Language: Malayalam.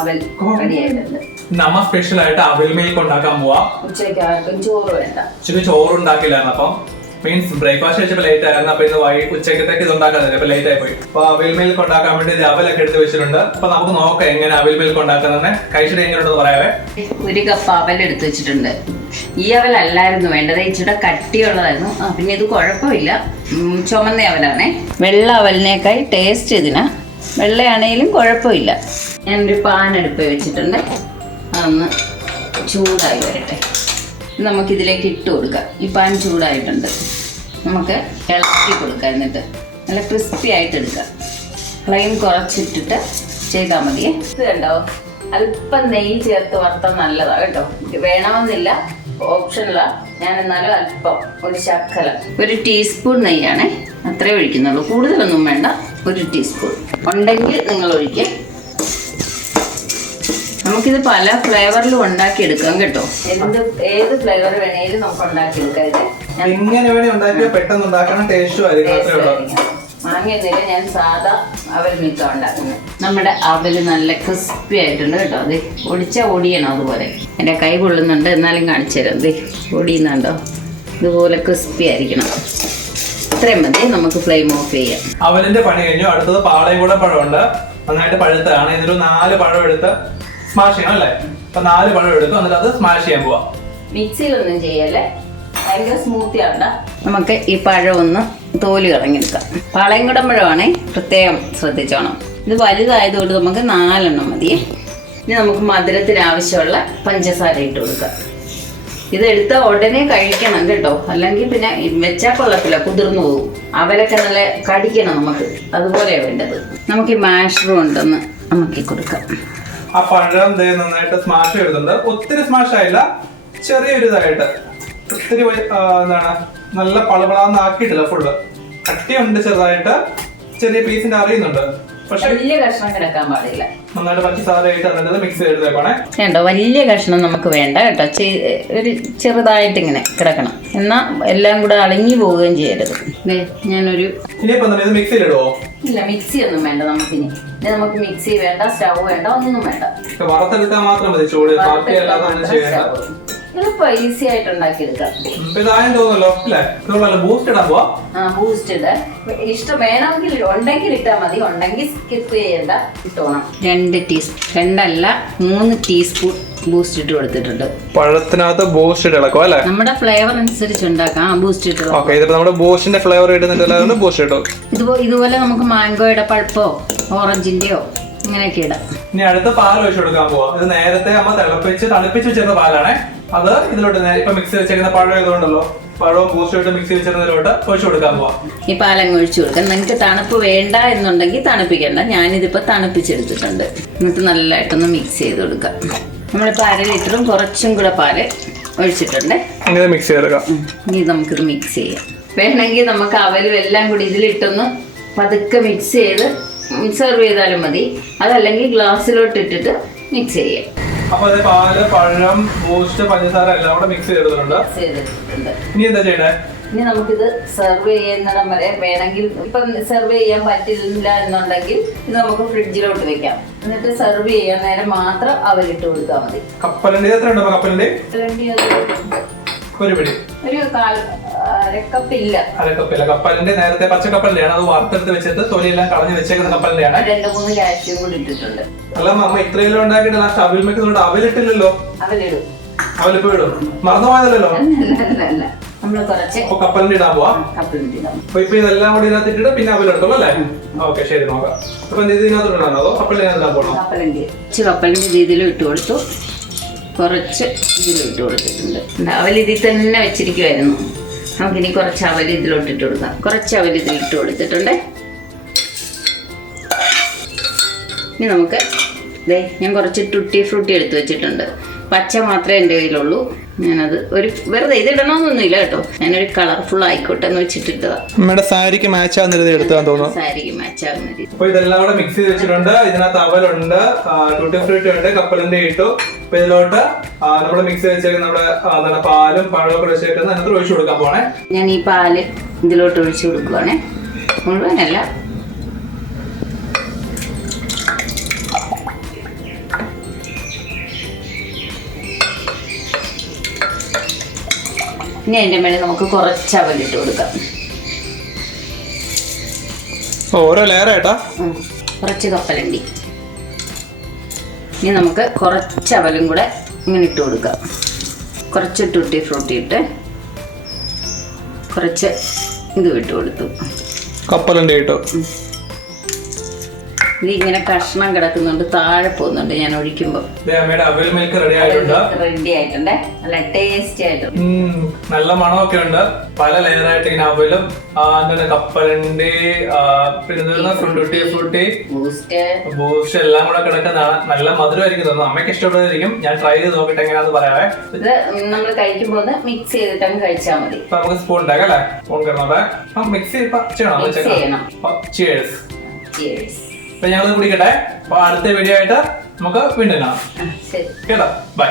അവൽ റെഡി ആയിട്ടുണ്ട് നമ്മ സ്പെഷ്യൽ ആയിട്ട് അവൽ മിൽക്ക് ഉണ്ടാക്കാൻ പോവാ. ഉച്ചയ്ക്ക് ആർക്കും ചോറ് വേണ്ട. ഉച്ചയ്ക്ക് ചോറ് ഉണ്ടാക്കില്ലായിരുന്നു. അപ്പം മീൻസ് ബ്രേക്ക്ഫാസ്റ്റ് കഴിച്ചപ്പോൾ ലേറ്റ് ആയിരുന്നു. അപ്പൊ ഇന്ന് വൈ ഉച്ചക്കത്തേക്ക് ഇത് ഉണ്ടാക്കാൻ അപ്പൊ ലേറ്റ് ആയി പോയി അപ്പൊ അവിൽ മിൽക്ക് ഉണ്ടാക്കാൻ വേണ്ടി ഇത് അവലൊക്കെ എടുത്ത് വെച്ചിട്ടുണ്ട്. അപ്പൊ നമുക്ക് നോക്കാം എങ്ങനെ അവിൽ മിൽക്ക് ഉണ്ടാക്കുന്നതെന്ന് കഴിച്ചിട്ട് എങ്ങനെയുണ്ടെന്ന് പറയാവേ. ഒരു കപ്പ് അവൽ എടുത്ത് വെച്ചിട്ടുണ്ട്. ഈ അവലല്ലായിരുന്നു വേണ്ടത് ഇച്ചിരി കട്ടിയുള്ളതായിരുന്നു. ആ പിന്നെ ഇത് കുഴപ്പമില്ല. ചുമന്ന അവലാണേ. വെള്ള അവലിനേക്കായി ടേസ്റ്റ് ഇതിന്. വെള്ളയാണേലും കുഴപ്പമില്ല. ഞാനൊരു പാൻ അടുപ്പ് വെച്ചിട്ടുണ്ട്. അതൊന്ന് ചൂടായി വരട്ടെ. നമുക്കിതിലേക്ക് ഇട്ട് കൊടുക്കാം. ഈ പാൻ ചൂടായിട്ടുണ്ട്. നമുക്ക് ഇളക്കി കൊടുക്കാം എന്നിട്ട്. നല്ല ക്രിസ്പി ആയിട്ട് എടുക്കാം. ഫ്ലെയിം കുറച്ചിട്ടിട്ട് ചെയ്താൽ മതിയേ ഇത് കണ്ടോ? അല്പം നെയ്യ് ചേർത്ത് വറുത്താൽ നല്ലതാണ് കേട്ടോ വേണമെന്നില്ല. ഓപ്ഷനില്ല. ഞാൻ എന്നാലും അല്പം ഒരു ശക്കല ഒരു ടീസ്പൂൺ നെയ്യാണ് അത്രേ ഒഴിക്കുന്നുള്ളൂ. കൂടുതലൊന്നും വേണ്ട. ഒരു ടീസ്പൂൺ. ഉണ്ടെങ്കിൽ നിങ്ങൾ ഒഴിക്കുക നമുക്കിത് പല ഫ്ലേവറിലും ഉണ്ടാക്കിയെടുക്കാം കേട്ടോ. എന്ത് ഏത് ഫ്ലേവർ വേണേലും നമുക്ക് ഉണ്ടാക്കിയെടുക്കാം ഇത്. എങ്ങനെ വേണേ ഉണ്ടാക്കിയാൽ പെട്ടെന്ന് ഉണ്ടാക്കണം ടേസ്റ്റും ആയിരിക്കും. മാങ്ങയൊന്നുമില്ല ഞാൻ സാധാ അവൽ മിക്ക ഉണ്ടാക്കുന്നത്. നമ്മുടെ അവൽ നല്ല ക്രിസ്പി ആയിട്ടുണ്ട് കേട്ടോ. അതെ ഒടിച്ച ഒടിയണം അതുപോലെ. എന്റെ കൈ കൊള്ളുന്നുണ്ട് എന്നാലും കാണിച്ചു തരാം. അതെ ഒടിയുന്നുണ്ടോ ഇതുപോലെ ക്രിസ്പി ആയിരിക്കണം. ഇത്രയും മതി നമുക്ക് ഫ്ലെയിം ഓഫ് ചെയ്യാം. അവലിന്റെ പണി കഴിഞ്ഞു. അടുത്തത് പാളയും കൂടെ പഴമുണ്ട്. നന്നായിട്ട് പഴുത്തതാണ്. ഇതിലൊരു നാല് പഴം എടുത്ത് സ്മാഷ് ചെയ്യണം അല്ലേ? അപ്പൊ നാല് പഴം എടുത്ത് എന്നിട്ട് അത് സ്മാഷ് ചെയ്യാൻ പോവാം. മിക്സിയിലൊന്നും ചെയ്യല്ലേ? ഭയങ്കര സ്മൂത്തി ആവണ്ട നമുക്ക് ഈ പഴം ഒന്ന് തോൽ കളഞ്ഞെടുക്കാം. പാളയംകുടം പഴമാണേ പ്രത്യേകം ശ്രദ്ധിച്ചോണം. ഇത് വലുതായതുകൊണ്ട് നമുക്ക് നാലെണ്ണം മതി ഇനി നമുക്ക് മധുരത്തിന് ആവശ്യമുള്ള പഞ്ചസാര ഇട്ട് കൊടുക്കാം. ഇത് എടുത്ത ഉടനെ കഴിക്കണം കേട്ടോ. അല്ലെങ്കിൽ പിന്നെ വെച്ചാൽ കൊള്ളത്തില്ല കുതിർന്നു പോകും. അവരൊക്കെ നല്ല കടിക്കണം നമുക്ക്. അതുപോലെ വേണ്ടത്. നമുക്ക് ഈ മാഷ്റൂം ഉണ്ടെന്ന് നമുക്ക് കൊടുക്കാം. ആ പഴം ദേ നന്നായിട്ട് സ്മാഷ് ചെയ്തിട്ടുണ്ട്. ഒത്തിരി സ്മാഷ് ആയില്ല. ചെറിയൊരു ഇതായിട്ട് ഒത്തിരി എന്താണ് നല്ല പളപളാന്ന് ആക്കിയിട്ടില്ല ഫുള്ള് കട്ടിയുണ്ട് ചെറുതായിട്ട് ചെറിയ പീസിന്റെ അറിയുന്നുണ്ട്. പക്ഷെ വലിയ കഷ്ണം കിടക്കാൻ പാടില്ല. നന്നായിട്ട് പഞ്ചസാര ആയിട്ട് എന്നിട്ട് മിക്സ് ചെയ്തെടുത്തേക്കണേ വേണ്ട വലിയ കഷ്ണം നമുക്ക് വേണ്ട കേട്ടോ. ഒരു ചെറുതായിട്ട് ഇങ്ങനെ കിടക്കണം. എന്നാ എല്ലാം കൂടെ അളിഞ്ഞു പോവുകയും ചെയ്യരുത്. ഞാനൊരു ഇനിയിപ്പോ ഇത് മിക്സിയിലിടുവോ ഇല്ല മിക്സി ഒന്നും വേണ്ട നമുക്കിനി. ഇനി നമുക്ക് മിക്സി വേണ്ട സ്റ്റൗ വേണ്ട ഒന്നും വേണ്ട. മാത്രം മതി ചൂട്. ബാക്കി ചെയ്യണ്ട. ഇതിപ്പോ ഈസി ആയിട്ട് ഉണ്ടാക്കിയെടുക്കാം. ആ ബൂസ്റ്റ് ഇട. ഇഷ്ടം വേണമെങ്കിൽ ഉണ്ടെങ്കിൽ ഇട്ടാൽ മതി ഉണ്ടെങ്കിൽ സ്കിപ്പ് ചെയ്യേണ്ട ഇട്ടോണം. രണ്ട് ടീസ്പൂൺ രണ്ടല്ല മൂന്ന് ടീസ്പൂൺ ബൂസ്റ്റ് ഇട്ട് കൊടുത്തിട്ടുണ്ട്. പഴത്തിനകത്ത് ബൂസ്റ്റ് ഇട്ട് ഇളക്കും അല്ലേ? നമ്മുടെ ഫ്ലേവർ അനുസരിച്ച് ഉണ്ടാക്കാം. ബൂസ്റ്റ് ഇട്ട് ഓക്കെ ഇതിപ്പോ നമ്മുടെ ബൂസ്റ്റിന്റെ ഫ്ലേവർ ഇടുന്നില്ല ബൂസ്റ്റ് ഇട്ടു. ഇതുപോ- ഇതുപോലെ നമുക്ക് മാംഗോയുടെ പൾപ്പോ ഓറഞ്ചിന്റെയോ അങ്ങനെയൊക്കെ ഇടാം. ഇനി അടുത്ത പാൽ ഒഴിച്ചു കൊടുക്കാൻ പോവാ. ഇത് നേരത്തെ നമ്മൾ തിളപ്പിച്ച് തണുപ്പിച്ച് വെച്ചിരുന്ന പാലാണ്. അത് ഇതിലോട്ട് ഇപ്പൊ മിക്സ് വെച്ചിരിക്കുന്ന പഴം ഇതുകൊണ്ടല്ലോ പഴവും ബൂസ്റ്റും ഇട്ട് മിക്സ് വെച്ചിരുന്നതിലോട്ട് ഒഴിച്ചു കൊടുക്കാൻ പോവാം. ഈ പാലങ്ങ് ഒഴിച്ചു കൊടുക്കാം. നിങ്ങൾക്ക് തണുപ്പ് വേണ്ട എന്നുണ്ടെങ്കിൽ തണുപ്പിക്കണ്ട. ഞാനിതിപ്പോൾ തണുപ്പിച്ചെടുത്തിട്ടുണ്ട്. എന്നിട്ട് നല്ലതായിട്ടൊന്ന് മിക്സ് ചെയ്ത് കൊടുക്കാം. നമ്മളിപ്പോൾ അര ലിറ്ററും കുറച്ചും കൂടെ പാൽ ഒഴിച്ചിട്ടുണ്ട്. മിക്സ് ചെയ്തെടുക്കാം. ഇനി നമുക്കിത് മിക്സ് ചെയ്യാം. വേണമെങ്കിൽ നമുക്ക് അവലും എല്ലാം കൂടി ഇതിലിട്ടൊന്ന് പതുക്കെ മിക്സ് ചെയ്ത് സെർവ് ചെയ്താലും മതി. അതല്ലെങ്കിൽ ഗ്ലാസ്സിലോട്ട് ഇട്ടിട്ട് മിക്സ് ചെയ്യാം. അപ്പൊ അത് പാൽ പഴം ബൂസ്റ്റ് പഞ്ചസാര എല്ലാം കൂടെ മിക്സ് ചെയ്തിട്ടുണ്ട്. ചെയ്തിട്ടുണ്ട്. ഇനി എന്താ ചെയ്യണേ? ഇനി നമുക്കിത് സെർവ് ചെയ്യുന്നിടം വരെ വേണമെങ്കിൽ ഇപ്പം സെർവ് ചെയ്യാൻ പറ്റില്ല എന്നുണ്ടെങ്കിൽ ഇത് നമുക്ക് ഫ്രിഡ്ജിലോട്ട് വെക്കാം. എന്നിട്ട് സെർവ് ചെയ്യാൻ നേരം മാത്രം അവരിട്ട് കൊടുത്താൽ മതി. കപ്പലണ്ടി എത്ര ഉണ്ടോ കപ്പലണ്ടി? കപ്പലണ്ടി ഒരു പിടി. ഒരു കാൽ അരക്കപ്പില്ല. അരക്കപ്പില്ല. കപ്പലിന്റെ നേരത്തെ പച്ചക്കപ്പലിന്റെയാണ്. അത് വറുത്തെടുത്ത് വെച്ചിട്ട് തൊലിയെല്ലാം കളഞ്ഞു വെച്ചേക്കുന്ന കപ്പലിന്റെയാണ്. രണ്ട് മൂന്ന് കാൽസ്യം കൂടി ഇട്ടിട്ടുണ്ട്. അല്ല അമ്മ ഇത്രയെല്ലാം ഉണ്ടാക്കിയിട്ട് ലാസ്റ്റ് അവിൽ മിക്കുന്നതുകൊണ്ട് അവലിട്ടില്ലല്ലോ? അവലിപ്പോ ഇടും. മറന്നു പോയതല്ലോ കുറച്ച് കപ്പലിന്റെ ഇടാൻ പോവാ? അപ്പൊ ഇപ്പൊ ഇതെല്ലാം കൂടി ഇതിനകത്ത് ഇട്ടിട്ട് പിന്നെ അവലെടുത്തോളൂ അല്ലേ? ഓക്കെ ശരി നോക്കാം. അപ്പൊ ഇത് ഇതിനകത്ത് ഇടണോ അതോ കപ്പലിന്റെ ഇടാൻ പോകണോ കപ്പലിന്റെ. കപ്പലിന്റെ രീതിയിലും ഇട്ട് കൊടുത്തു. കുറച്ച് ഇതിലും ഇട്ട് കൊടുത്തിട്ടുണ്ട്. അവൽ ഇതിൽ തന്നെ വെച്ചിരിക്കുമായിരുന്നു നമുക്കിനി കുറച്ച് അവൽ ഇതിലോട്ട് ഇട്ട് കൊടുക്കാം. കുറച്ച് അവൽ ഇതിലിട്ട് കൊടുത്തിട്ടുണ്ട്. ഇനി നമുക്ക് ഇതേ ഞാൻ കുറച്ച് ടുട്ടി ഫ്രൂട്ടി എടുത്ത് വെച്ചിട്ടുണ്ട്. പച്ച മാത്രമേ എന്റെ കയ്യിലുള്ളൂ. ഞാനത് ഒരു വെറുതെ ഇതിടണമെന്നൊന്നുമില്ല കേട്ടോ. ഞാനൊരു കളർഫുൾ ആയിക്കോട്ടെ എന്ന് വെച്ചിട്ടിട്ടതാ. അമ്മയുടെ സാരിക്ക് മാച്ച് ആവുന്ന എടുത്താൻ തോന്നുന്നു. സാരിക്ക് മാച്ച് ആവുന്ന രീതി. അപ്പൊ ഇതെല്ലാം കൂടെ മിക്സ് ചെയ്ത് വെച്ചിട്ടുണ്ട്. ഇതിനകത്ത് അവലുണ്ട് ടൂട്ടി ഫ്രൂട്ടി ഉണ്ട് കപ്പലിന്റെ ഇട്ടു. അപ്പൊ ഇതിലോട്ട് നമ്മൾ മിക്സ് ചെയ്ത് വെച്ചേക്കുന്ന നമ്മുടെ പാലും പഴവും ഒക്കെ വെച്ചേക്കുന്നത് അതിനകത്ത് ഒഴിച്ചു കൊടുക്കാൻ പോണേ. ഞാൻ ഈ പാൽ ഇതിലോട്ട് ഒഴിച്ചു കൊടുക്കുവാണേ. മുഴുവനല്ല. ഇനി അതിന്റെ മേലെ നമുക്ക് കുറച്ച് അവലിട്ട് കൊടുക്കാം. ഓരോ ലെയർ ആയിട്ടാ കുറച്ച് കപ്പലണ്ടി. ഇനി നമുക്ക് കുറച്ച് അവലും കൂടെ ഇങ്ങനെ ഇട്ട് കൊടുക്കാം. കുറച്ച് ടുട്ടി ഫ്രൂട്ടി ഇട്ട് കുറച്ച് ഇത് വിട്ട് കൊടുത്തു. കപ്പലണ്ടി കിട്ടും ഇത് ഇങ്ങനെ കഷ്ണം കിടക്കുന്നുണ്ട് താഴെ പോകുന്നുണ്ട് ഞാൻ ഒഴിക്കുമ്പോൾ റെഡി ആയിട്ടുണ്ട്. നല്ല ടേസ്റ്റി ആയിട്ടുണ്ട്. നല്ല മണമൊക്കെ ഉണ്ട്. പല ലെയറായിട്ട് ഇങ്ങനെ അവലും എന്താണ് കപ്പലണ്ടി പിന്നെ ഫ്രൂട്ടി ഫ്രൂട്ടി ബൂസ്റ്റ് എല്ലാം കൂടെ കിടക്കുന്നതാണ്. നല്ല മധുരമായിരിക്കും തോന്നുന്നു. അമ്മയ്ക്ക് ഇഷ്ടപ്പെടുന്നതായിരിക്കും ഞാൻ ട്രൈ ചെയ്ത് നോക്കട്ടെ എങ്ങനെയാണെന്ന് പറയാവേ. ഇത് നമ്മൾ കഴിക്കുമ്പോൾ മിക്സ് ചെയ്തിട്ടങ്ങ് കഴിച്ചാൽ മതി. അപ്പൊ നമുക്ക് സ്പൂൺ ഉണ്ടാക്കാം അല്ലേ? സ്പൂൺ കിടന്നോട്ടെ അപ്പൊ മിക്സ് ചെയ്യണം. Cheers. അപ്പൊ ഞങ്ങൾ കുടിക്കട്ടെ അപ്പൊ അടുത്ത വീഡിയോ ആയിട്ട് നമുക്ക് വീണ്ടും കാണാം. കേട്ടോ? ബൈ